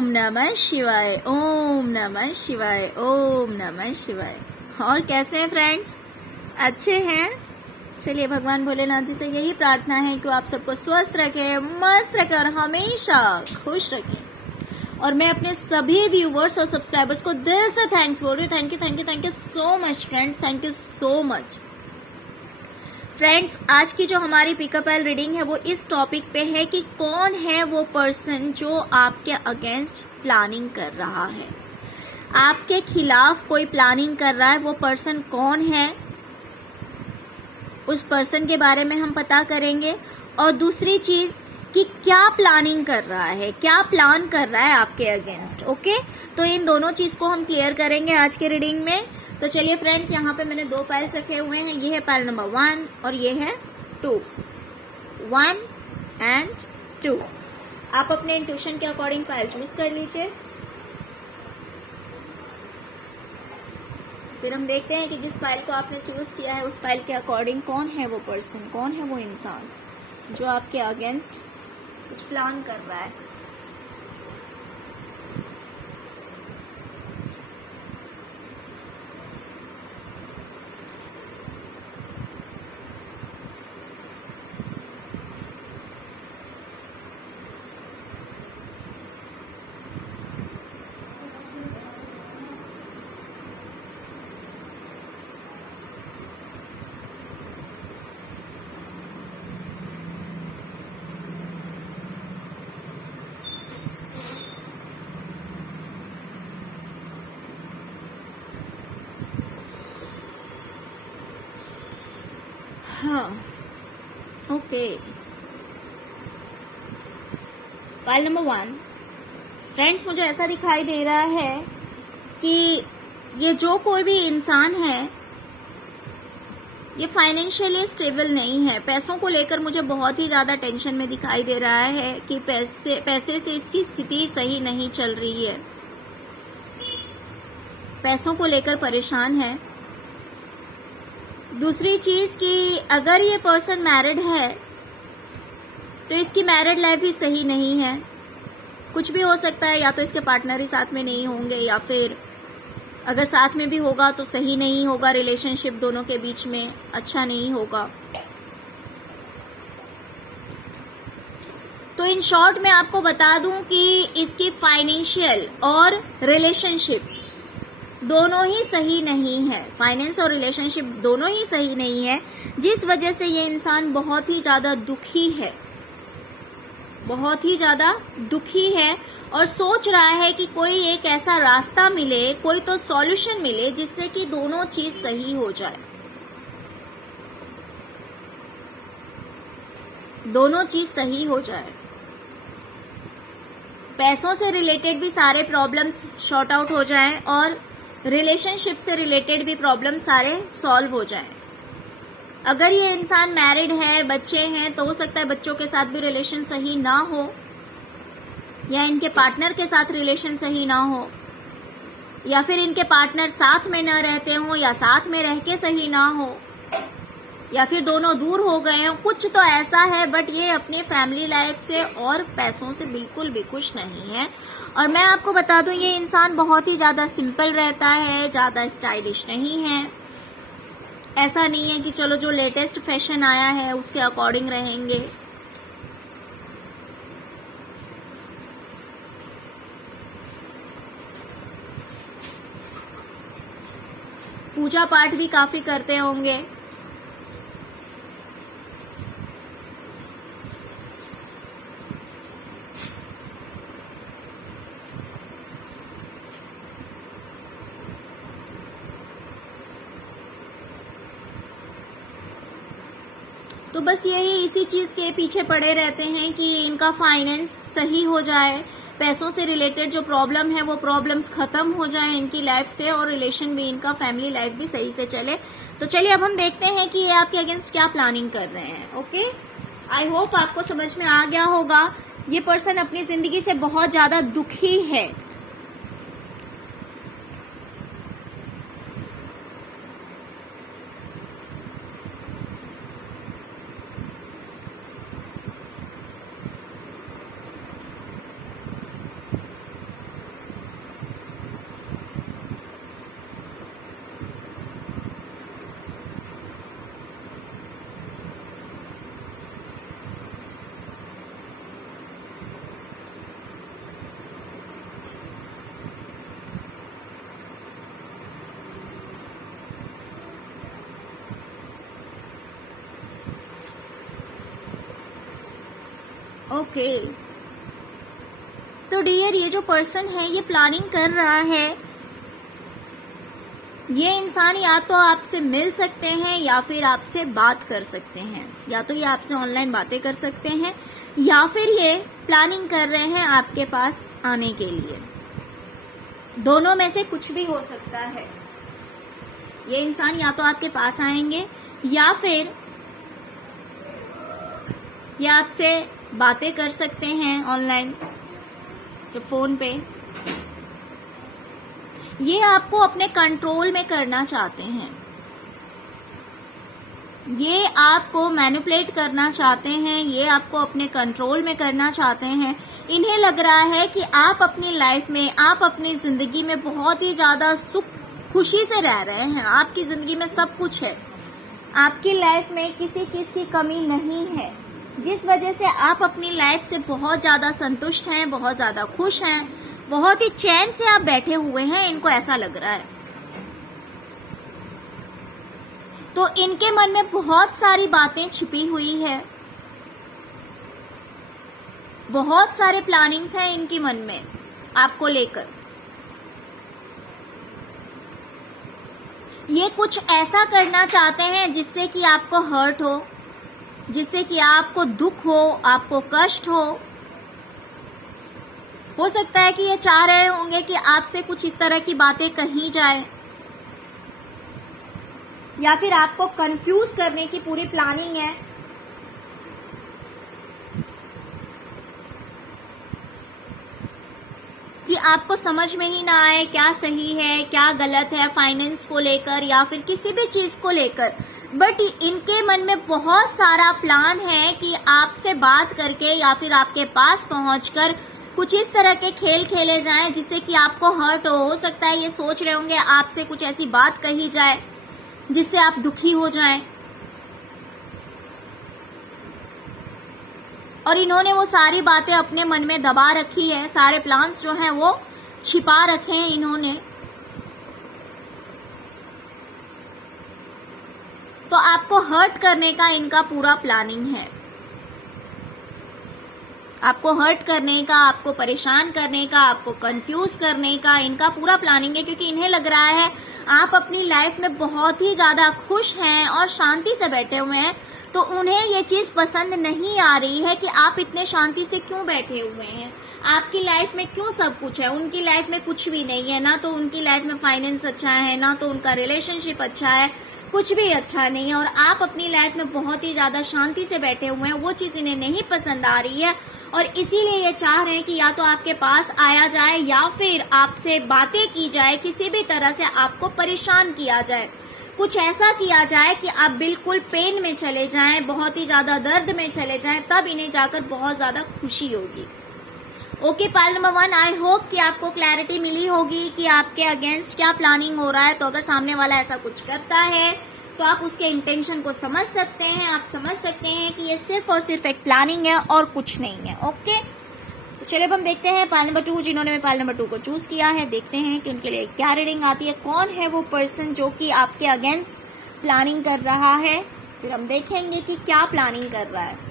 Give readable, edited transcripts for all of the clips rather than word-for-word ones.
ओम नमः शिवाय, ओम नमः शिवाय, ओम नमः शिवाय। और कैसे हैं फ्रेंड्स? अच्छे हैं? चलिए भगवान भोलेनाथ जी से यही प्रार्थना है कि आप सबको स्वस्थ रखें, मस्त रखें और हमेशा खुश रखें। और मैं अपने सभी व्यूवर्स और सब्सक्राइबर्स को दिल से थैंक्स बोल रही हूँ। Thank you, thank you, thank you so much friends, thank you so much. Friends, आज की जो हमारी पिकअप एल रीडिंग है वो इस टॉपिक पे है कि कौन है वो पर्सन जो आपके अगेंस्ट प्लानिंग कर रहा है, आपके खिलाफ कोई प्लानिंग कर रहा है। वो पर्सन कौन है, उस पर्सन के बारे में हम पता करेंगे। और दूसरी चीज कि क्या प्लानिंग कर रहा है, क्या प्लान कर रहा है आपके अगेंस्ट। ओके, तो इन दोनों चीज को हम क्लियर करेंगे आज के रीडिंग में। तो चलिए फ्रेंड्स, यहाँ पे मैंने 2 पाइल्स रखे हुए हैं। ये है पाइल नंबर 1 और ये है 2, 1 and 2। आप अपने इंट्यूशन के अकॉर्डिंग पाइल चूज कर लीजिए। फिर हम देखते हैं कि जिस पाइल को आपने चूज किया है उस पाइल के अकॉर्डिंग कौन है वो पर्सन, कौन है वो इंसान जो आपके अगेंस्ट कुछ प्लान कर रहा है। हाँ, ओके। पाइल नंबर 1 फ्रेंड्स, मुझे ऐसा दिखाई दे रहा है कि ये जो कोई भी इंसान है ये फाइनेंशियली स्टेबल नहीं है। पैसों को लेकर मुझे बहुत ही ज्यादा टेंशन में दिखाई दे रहा है कि पैसे से इसकी स्थिति सही नहीं चल रही है, पैसों को लेकर परेशान है। दूसरी चीज कि अगर ये पर्सन मैरिड है तो इसकी मैरिड लाइफ भी सही नहीं है। कुछ भी हो सकता है, या तो इसके पार्टनर ही साथ में नहीं होंगे या फिर अगर साथ में भी होगा तो सही नहीं होगा, रिलेशनशिप दोनों के बीच में अच्छा नहीं होगा। तो इन शॉर्ट मैं आपको बता दूं कि इसकी फाइनेंशियल और रिलेशनशिप दोनों ही सही नहीं है, फाइनेंस और रिलेशनशिप दोनों ही सही नहीं है, जिस वजह से ये इंसान बहुत ही ज्यादा दुखी है, बहुत ही ज्यादा दुखी है और सोच रहा है कि कोई एक ऐसा रास्ता मिले, कोई तो सॉल्यूशन मिले जिससे कि दोनों चीज सही हो जाए, दोनों चीज सही हो जाए। पैसों से रिलेटेड भी सारे प्रॉब्लम्स सॉर्ट आउट हो जाएं और रिलेशनशिप से रिलेटेड भी प्रॉब्लम सारे सॉल्व हो जाएं। अगर ये इंसान मैरिड है, बच्चे हैं, तो हो सकता है बच्चों के साथ भी रिलेशन सही ना हो, या इनके पार्टनर के साथ रिलेशन सही ना हो, या फिर इनके पार्टनर साथ में न रहते हो या साथ में रह के सही ना हो, या फिर दोनों दूर हो गए हो। कुछ तो ऐसा है, बट ये अपनी फैमिली लाइफ से और पैसों से बिल्कुल भी खुश नहीं है। और मैं आपको बता दूं, ये इंसान बहुत ही ज्यादा सिंपल रहता है, ज्यादा स्टाइलिश नहीं है। ऐसा नहीं है कि चलो जो लेटेस्ट फैशन आया है उसके अकॉर्डिंग रहेंगे। पूजा पाठ भी काफी करते होंगे। तो बस यही इसी चीज के पीछे पड़े रहते हैं कि इनका फाइनेंस सही हो जाए, पैसों से रिलेटेड जो प्रॉब्लम है वो प्रॉब्लम्स खत्म हो जाए इनकी लाइफ से, और रिलेशन भी इनका, फैमिली लाइफ भी सही से चले। तो चलिए अब हम देखते हैं कि ये आपके अगेंस्ट क्या प्लानिंग कर रहे हैं। ओके, आई होप आपको समझ में आ गया होगा। ये पर्सन अपनी जिंदगी से बहुत ज्यादा दुखी है। ओके, तो डियर ये जो पर्सन है ये प्लानिंग कर रहा है, ये इंसान या तो आपसे मिल सकते हैं या फिर आपसे बात कर सकते हैं, या तो ये आपसे ऑनलाइन बातें कर सकते हैं या फिर ये प्लानिंग कर रहे हैं आपके पास आने के लिए। दोनों में से कुछ भी हो सकता है। ये इंसान या तो आपके पास आएंगे या फिर ये आपसे बातें कर सकते हैं ऑनलाइन, तो फोन पे। ये आपको अपने कंट्रोल में करना चाहते हैं, ये आपको मैनिपुलेट करना चाहते हैं, ये आपको अपने कंट्रोल में करना चाहते हैं। इन्हें लग रहा है कि आप अपनी लाइफ में, आप अपनी जिंदगी में बहुत ही ज्यादा सुख खुशी से रह रहे हैं, आपकी जिंदगी में सब कुछ है, आपकी लाइफ में किसी चीज की कमी नहीं है, जिस वजह से आप अपनी लाइफ से बहुत ज्यादा संतुष्ट हैं, बहुत ज्यादा खुश हैं, बहुत ही चैन से आप बैठे हुए हैं, इनको ऐसा लग रहा है। तो इनके मन में बहुत सारी बातें छिपी हुई है, बहुत सारे प्लानिंग्स हैं इनके मन में आपको लेकर। ये कुछ ऐसा करना चाहते हैं जिससे कि आपको हर्ट हो, जिससे कि आपको दुख हो, आपको कष्ट हो सकता है कि ये चाह रहे होंगे कि आपसे कुछ इस तरह की बातें कही जाए, या फिर आपको कंफ्यूज करने की पूरी प्लानिंग है। कि आपको समझ में ही ना आए क्या सही है क्या गलत है, फाइनेंस को लेकर या फिर किसी भी चीज को लेकर। बट इनके मन में बहुत सारा प्लान है कि आपसे बात करके या फिर आपके पास पहुंचकर कुछ इस तरह के खेल खेले जाएं जिससे कि आपको हर्ट हो सकता है ये सोच रहे होंगे आपसे कुछ ऐसी बात कही जाए जिससे आप दुखी हो जाएं, और इन्होंने वो सारी बातें अपने मन में दबा रखी है, सारे प्लान्स जो हैं वो छिपा रखे हैं इन्होंने। तो आपको हर्ट करने का इनका पूरा प्लानिंग है, आपको हर्ट करने का, आपको परेशान करने का, आपको कंफ्यूज करने का इनका पूरा प्लानिंग है। क्योंकि इन्हें लग रहा है आप अपनी लाइफ में बहुत ही ज्यादा खुश हैं और शांति से बैठे हुए हैं, तो उन्हें ये चीज पसंद नहीं आ रही है कि आप इतने शांति से क्यों बैठे हुए हैं, आपकी लाइफ में क्यों सब कुछ है, उनकी लाइफ में कुछ भी नहीं है। ना तो उनकी लाइफ में फाइनेंस अच्छा है, ना तो उनका रिलेशनशिप अच्छा है, कुछ भी अच्छा नहीं है, और आप अपनी लाइफ में बहुत ही ज्यादा शांति से बैठे हुए हैं। वो चीज इन्हें नहीं पसंद आ रही है और इसीलिए ये चाह रहे हैं कि या तो आपके पास आया जाए या फिर आपसे बातें की जाए, किसी भी तरह से आपको परेशान किया जाए, कुछ ऐसा किया जाए कि आप बिल्कुल पेन में चले जाएं, बहुत ही ज्यादा दर्द में चले जाएं, तब इन्हें जाकर बहुत ज्यादा खुशी होगी। Okay pile number 1, I hope कि आपको क्लैरिटी मिली होगी कि आपके अगेंस्ट क्या प्लानिंग हो रहा है। तो अगर सामने वाला ऐसा कुछ करता है तो आप उसके इंटेंशन को समझ सकते हैं, आप समझ सकते हैं कि ये सिर्फ और सिर्फ एक प्लानिंग है और कुछ नहीं है। ओके, तो चलिए अब हम देखते हैं पाइल नंबर 2, जिन्होंने पाइल नंबर 2 को चूज किया है। देखते हैं कि उनके लिए क्या रीडिंग आती है, कौन है वो पर्सन जो कि आपके अगेंस्ट प्लानिंग कर रहा है। फिर हम देखेंगे कि क्या प्लानिंग कर रहा है।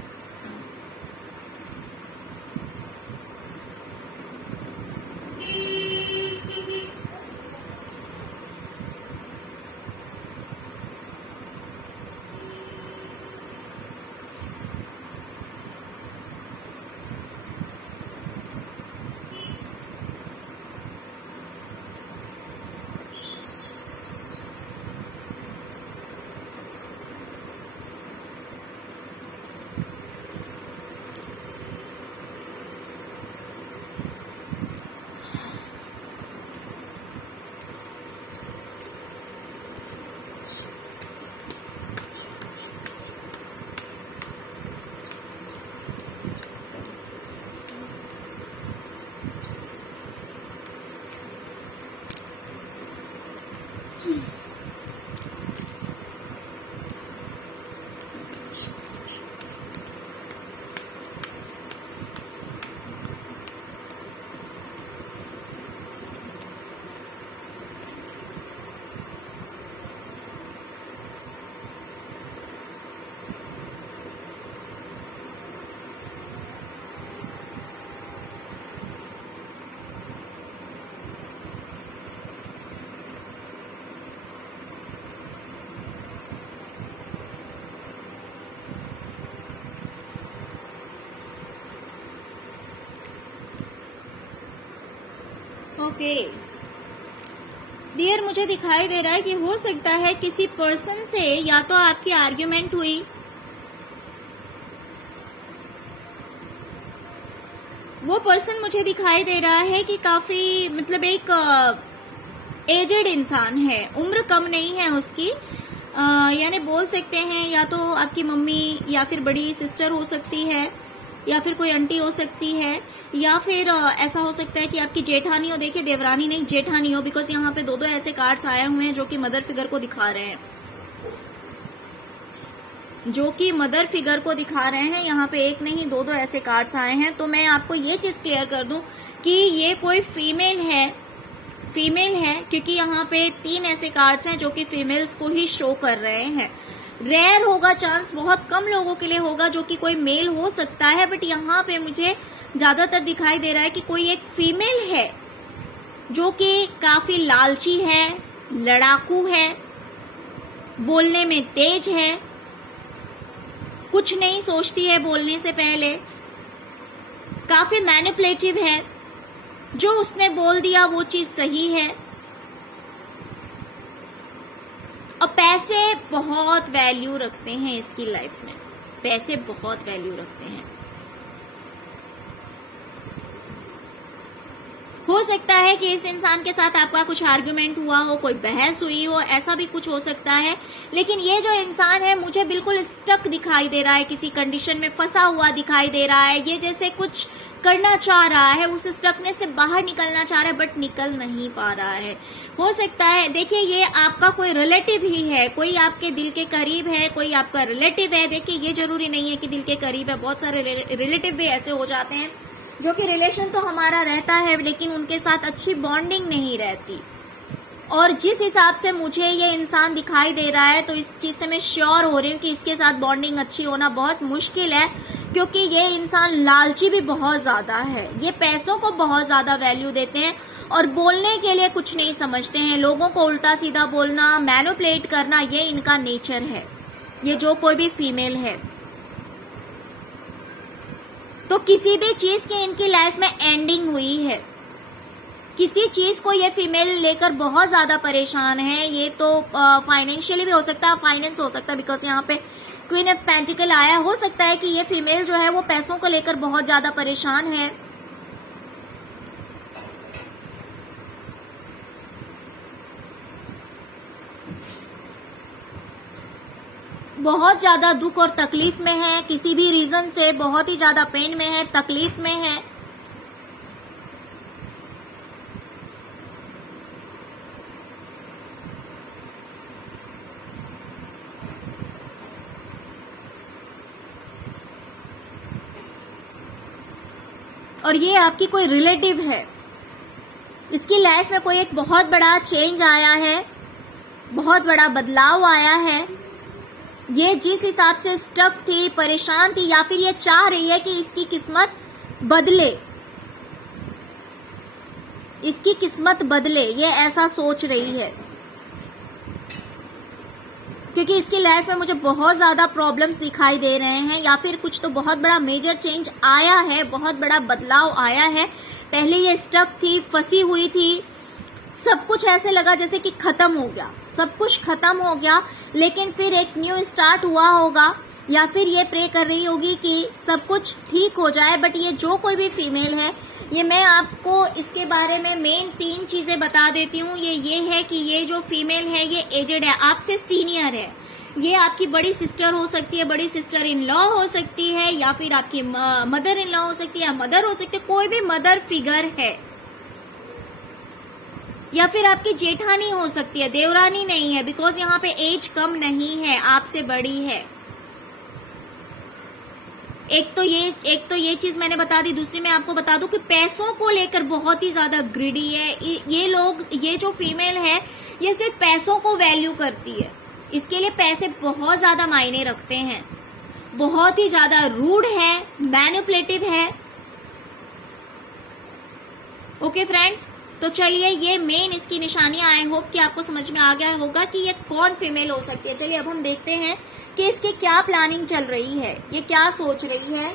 ओके डियर, मुझे दिखाई दे रहा है कि हो सकता है किसी पर्सन से या तो आपकी आर्ग्यूमेंट हुई, वो पर्सन मुझे दिखाई दे रहा है कि काफी मतलब एक एजेड इंसान है, उम्र कम नहीं है उसकी, यानी बोल सकते हैं या तो आपकी मम्मी या फिर बड़ी सिस्टर हो सकती है या फिर कोई आंटी हो सकती है, या फिर ऐसा हो सकता है कि आपकी जेठानी हो। देखिए देवरानी नहीं, जेठानी हो, बिकॉज यहाँ पे दो दो ऐसे कार्ड्स आए हुए हैं जो कि मदर फिगर को दिखा रहे हैं, जो कि मदर फिगर को दिखा रहे हैं। यहाँ पे एक नहीं दो दो ऐसे कार्ड्स आए हैं। तो मैं आपको ये चीज क्लियर कर दूं कि ये कोई फीमेल है क्योंकि यहाँ पे 3 ऐसे कार्ड्स हैं जो कि फीमेल्स को ही शो कर रहे हैं। रेयर होगा चांस, बहुत कम लोगों के लिए होगा जो कि कोई मेल हो सकता है, बट यहाँ पे मुझे ज्यादातर दिखाई दे रहा है कि कोई एक फीमेल है जो कि काफी लालची है, लड़ाकू है, बोलने में तेज है, कुछ नहीं सोचती है बोलने से पहले, काफी मैनिपुलेटिव है, जो उसने बोल दिया वो चीज सही है, और पैसे बहुत वैल्यू रखते हैं इसकी लाइफ में, पैसे बहुत वैल्यू रखते हैं। हो सकता है कि इस इंसान के साथ आपका कुछ आर्गुमेंट हुआ हो, कोई बहस हुई हो, ऐसा भी कुछ हो सकता है। लेकिन ये जो इंसान है मुझे बिल्कुल स्टक दिखाई दे रहा है, किसी कंडीशन में फंसा हुआ दिखाई दे रहा है। ये जैसे कुछ करना चाह रहा है, उस स्टकनेस से बाहर निकलना चाह रहा है, बट निकल नहीं पा रहा है। हो सकता है, देखिए ये आपका कोई रिलेटिव ही है, कोई आपके दिल के करीब है, कोई आपका रिलेटिव है। देखिए ये जरूरी नहीं है कि दिल के करीब है, बहुत सारे रिलेटिव भी ऐसे हो जाते हैं जो कि रिलेशन तो हमारा रहता है लेकिन उनके साथ अच्छी बॉन्डिंग नहीं रहती। और जिस हिसाब से मुझे ये इंसान दिखाई दे रहा है, तो इस चीज से मैं श्योर हो रही हूँ कि इसके साथ बॉन्डिंग अच्छी होना बहुत मुश्किल है, क्योंकि ये इंसान लालची भी बहुत ज्यादा है। ये पैसों को बहुत ज्यादा वैल्यू देते हैं और बोलने के लिए कुछ नहीं समझते हैं। लोगों को उल्टा सीधा बोलना, मैनिपुलेट करना, ये इनका नेचर है, ये जो कोई भी फीमेल है। तो किसी भी चीज की इनकी लाइफ में एंडिंग हुई है, किसी चीज को ये फीमेल लेकर बहुत ज्यादा परेशान है। ये तो फाइनेंशियली भी हो सकता है, फाइनेंस हो सकता है, बिकॉज यहाँ पे क्वीन ऑफ पेंटिकल आया। हो सकता है कि ये फीमेल जो है वो पैसों को लेकर बहुत ज्यादा परेशान है। बहुत ज्यादा दुख और तकलीफ में है, किसी भी रीजन से बहुत ही ज्यादा पेन में है, तकलीफ में है। और ये आपकी कोई रिलेटिव है, इसकी लाइफ में कोई एक बहुत बड़ा चेंज आया है, बहुत बड़ा बदलाव आया है। ये जिस हिसाब से स्टक थी, परेशान थी, या फिर ये चाह रही है कि इसकी किस्मत बदले, इसकी किस्मत बदले, ये ऐसा सोच रही है। क्योंकि इसकी लाइफ में मुझे बहुत ज्यादा प्रॉब्लम्स दिखाई दे रहे हैं, या फिर कुछ तो बहुत बड़ा मेजर चेंज आया है, बहुत बड़ा बदलाव आया है। पहले ये स्टक थी, फंसी हुई थी, सब कुछ ऐसे लगा जैसे कि खत्म हो गया, सब कुछ खत्म हो गया, लेकिन फिर एक न्यू स्टार्ट हुआ होगा, या फिर ये प्रे कर रही होगी कि सब कुछ ठीक हो जाए। बट ये जो कोई भी फीमेल है, ये मैं आपको इसके बारे में मेन 3 चीजें बता देती हूँ। ये है कि ये जो फीमेल है ये एजेड है, आपसे सीनियर है। ये आपकी बड़ी सिस्टर हो सकती है, बड़ी सिस्टर इन लॉ हो सकती है, या फिर आपकी मदर इन लॉ हो सकती है, या मदर हो सकती है, कोई भी मदर फिगर है, या फिर आपकी जेठानी हो सकती है, देवरानी नहीं है, बिकॉज यहाँ पे एज कम नहीं है, आपसे बड़ी है। एक तो ये चीज मैंने बता दी। दूसरी मैं आपको बता दूं कि पैसों को लेकर बहुत ही ज्यादा ग्रिडी है ये लोग। ये जो फीमेल है ये सिर्फ पैसों को वैल्यू करती है, इसके लिए पैसे बहुत ज्यादा मायने रखते हैं, बहुत ही ज्यादा रूड है, मैनिपुलेटिव है। ओके फ्रेंड्स, तो चलिए ये मेन इसकी निशानियां, आई होप कि आपको समझ में आ गया होगा कि ये कौन फीमेल हो सकती है। चलिए अब हम देखते हैं कि इसकी क्या प्लानिंग चल रही है, ये क्या सोच रही है।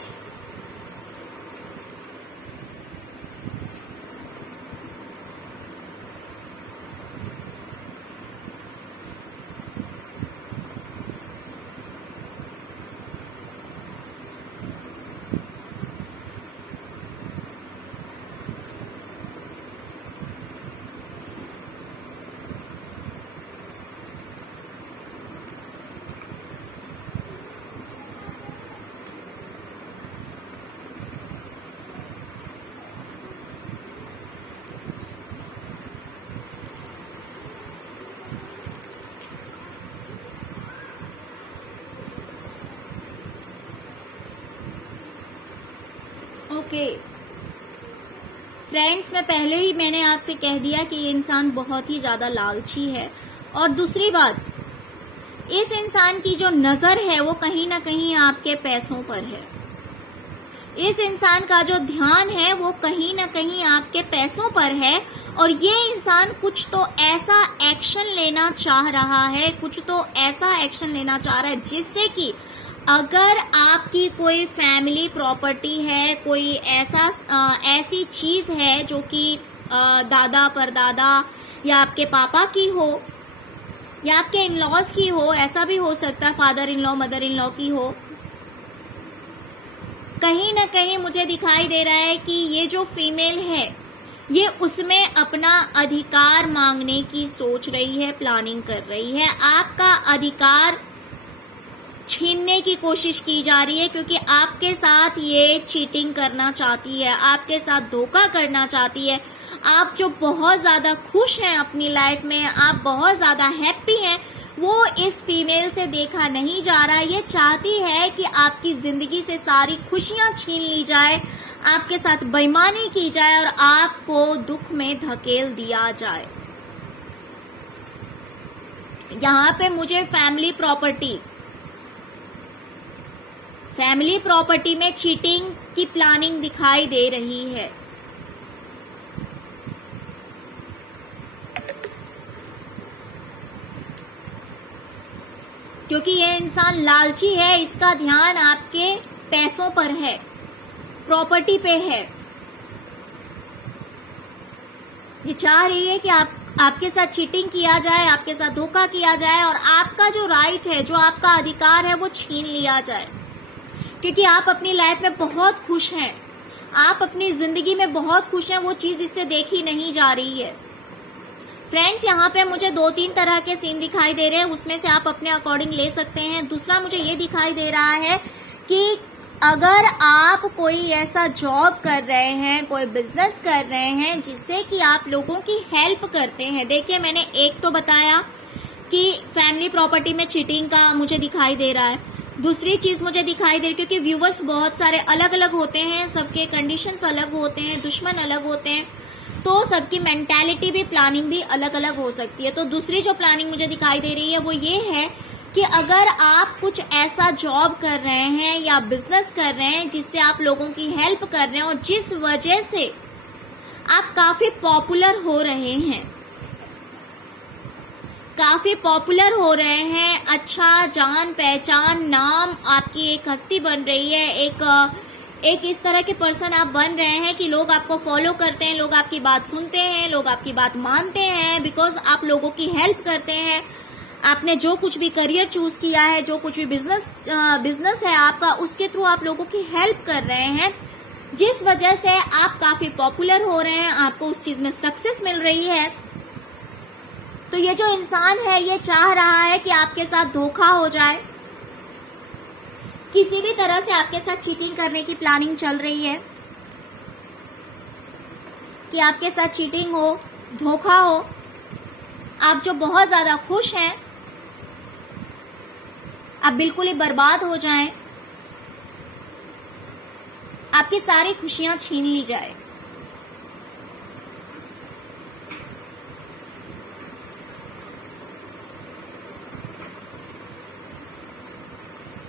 ओके फ्रेंड्स, मैंने आपसे कह दिया कि ये इंसान बहुत ही ज्यादा लालची है। और दूसरी बात, इस इंसान की जो नजर है वो कहीं ना कहीं आपके पैसों पर है। इस इंसान का जो ध्यान है वो कहीं ना कहीं आपके पैसों पर है। और ये इंसान कुछ तो ऐसा एक्शन लेना चाह रहा है, कुछ तो ऐसा एक्शन लेना चाह रहा है जिससे कि अगर आपकी कोई फैमिली प्रॉपर्टी है, कोई ऐसी चीज है जो कि दादा परदादा या आपके पापा की हो या आपके इन लॉज की हो, ऐसा भी हो सकता है father in law mother in law की हो, कहीं ना कहीं मुझे दिखाई दे रहा है कि ये जो फीमेल है ये उसमें अपना अधिकार मांगने की सोच रही है, प्लानिंग कर रही है। आपका अधिकार छीनने की कोशिश की जा रही है क्योंकि आपके साथ ये चीटिंग करना चाहती है, आपके साथ धोखा करना चाहती है। आप जो बहुत ज्यादा खुश हैं अपनी लाइफ में, आप बहुत ज्यादा हैप्पी हैं, वो इस फीमेल से देखा नहीं जा रहा। ये चाहती है कि आपकी जिंदगी से सारी खुशियां छीन ली जाए, आपके साथ बेईमानी की जाए और आपको दुख में धकेल दिया जाए। यहाँ पे मुझे फैमिली प्रॉपर्टी में चीटिंग की प्लानिंग दिखाई दे रही है। क्योंकि ये इंसान लालची है, इसका ध्यान आपके पैसों पर है, प्रॉपर्टी पे है। ये चाह रही है कि आपके साथ चीटिंग किया जाए, आपके साथ धोखा किया जाए और आपका जो राइट है, जो आपका अधिकार है वो छीन लिया जाए। क्योंकि आप अपनी लाइफ में बहुत खुश हैं, आप अपनी जिंदगी में बहुत खुश हैं, वो चीज इससे देखी नहीं जा रही है। फ्रेंड्स, यहाँ पे मुझे 2-3 तरह के सीन दिखाई दे रहे हैं, उसमें से आप अपने अकॉर्डिंग ले सकते हैं। दूसरा मुझे ये दिखाई दे रहा है कि अगर आप कोई ऐसा जॉब कर रहे हैं, कोई बिजनेस कर रहे हैं जिससे कि आप लोगों की हेल्प करते हैं। देखिए, मैंने एक तो बताया कि फैमिली प्रॉपर्टी में चीटिंग का मुझे दिखाई दे रहा है। दूसरी चीज मुझे दिखाई दे रही, क्योंकि व्यूवर्स बहुत सारे अलग अलग होते हैं, सबके कंडीशंस अलग होते हैं, दुश्मन अलग होते हैं, तो सबकी मेंटालिटी भी, प्लानिंग भी अलग अलग हो सकती है। तो दूसरी जो प्लानिंग मुझे दिखाई दे रही है वो ये है कि अगर आप कुछ ऐसा जॉब कर रहे हैं या बिजनेस कर रहे हैं जिससे आप लोगों की हेल्प कर रहे हैं और जिस वजह से आप काफी पॉपुलर हो रहे हैं, अच्छा जान पहचान, नाम, आपकी एक हस्ती बन रही है, एक इस तरह के पर्सन आप बन रहे हैं कि लोग आपको फॉलो करते हैं, लोग आपकी बात सुनते हैं, लोग आपकी बात मानते हैं, बिकॉज आप लोगों की हेल्प करते हैं। आपने जो कुछ भी करियर चूज किया है, जो कुछ भी बिजनेस है आपका, उसके थ्रू आप लोगों की हेल्प कर रहे हैं, जिस वजह से आप काफी पॉपुलर हो रहे हैं, आपको उस चीज में सक्सेस मिल रही है। तो ये जो इंसान है ये चाह रहा है कि आपके साथ धोखा हो जाए, किसी भी तरह से आपके साथ चीटिंग करने की प्लानिंग चल रही है कि आपके साथ चीटिंग हो, धोखा हो, आप जो बहुत ज्यादा खुश हैं आप बिल्कुल ही बर्बाद हो जाएं, आपकी सारी खुशियां छीन ली जाए।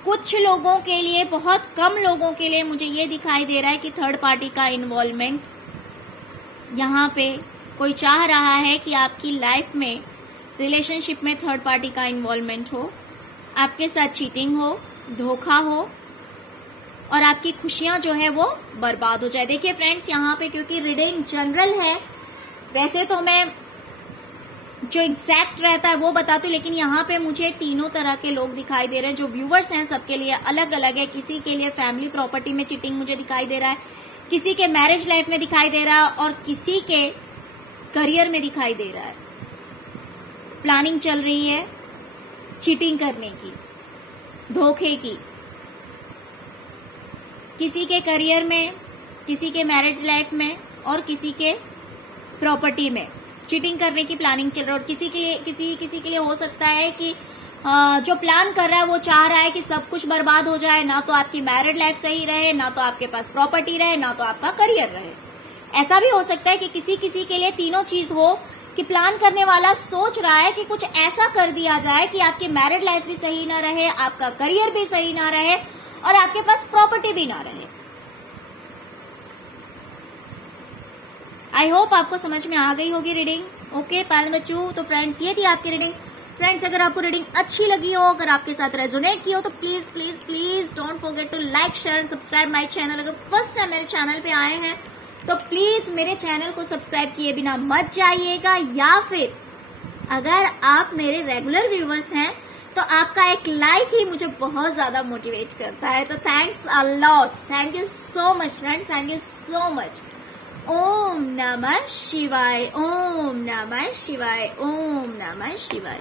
कुछ लोगों के लिए, बहुत कम लोगों के लिए मुझे ये दिखाई दे रहा है कि थर्ड पार्टी का इन्वॉल्वमेंट, यहाँ पे कोई चाह रहा है कि आपकी लाइफ में, रिलेशनशिप में थर्ड पार्टी का इन्वॉल्वमेंट हो, आपके साथ चीटिंग हो, धोखा हो और आपकी खुशियां जो है वो बर्बाद हो जाए। देखिए फ्रेंड्स, यहाँ पे क्योंकि रीडिंग जनरल है, वैसे तो मैं जो एग्जैक्ट रहता है वो बताती हूँ, लेकिन यहाँ पे मुझे तीनों तरह के लोग दिखाई दे रहे हैं। जो व्यूवर्स हैं सबके लिए अलग अलग है। किसी के लिए फैमिली प्रॉपर्टी में चीटिंग मुझे दिखाई दे रहा है, किसी के मैरिज लाइफ में दिखाई दे रहा है और किसी के करियर में दिखाई दे रहा है। प्लानिंग चल रही है चीटिंग करने की, धोखे की, किसी के करियर में, किसी के मैरिज लाइफ में और किसी के प्रॉपर्टी में चीटिंग करने की प्लानिंग चल रही है। और किसी के लिए हो सकता है कि जो प्लान कर रहा है वो चाह रहा है कि सब कुछ बर्बाद हो जाए, ना तो आपकी मैरिड लाइफ सही रहे, ना तो आपके पास प्रॉपर्टी रहे, ना तो आपका करियर रहे। ऐसा भी हो सकता है कि किसी किसी के लिए तीनों चीज हो, कि प्लान करने वाला सोच रहा है कि कुछ ऐसा कर दिया जाए कि आपकी मैरिड लाइफ भी सही ना रहे, आपका करियर भी सही ना रहे और आपके पास प्रॉपर्टी भी ना रहे। आई होप आपको समझ में आ गई होगी रीडिंग। ओके पायल बच्चों, तो फ्रेंड्स ये थी आपकी रीडिंग। फ्रेंड्स अगर आपको रीडिंग अच्छी लगी हो, अगर आपके साथ रेजोनेट की हो, तो please please please don't forget to like share and subscribe my channel. अगर फर्स्ट टाइम मेरे चैनल पे आए हैं तो प्लीज मेरे चैनल को सब्सक्राइब किए बिना मत जाइएगा, या फिर अगर आप मेरे रेगुलर व्यूवर्स हैं तो आपका एक लाइक ही मुझे बहुत ज्यादा मोटिवेट करता है। तो thanks a lot, thank you so much friends, thank you so much. ओम नमः शिवाय, ओम नमः शिवाय, ओम नमः शिवाय।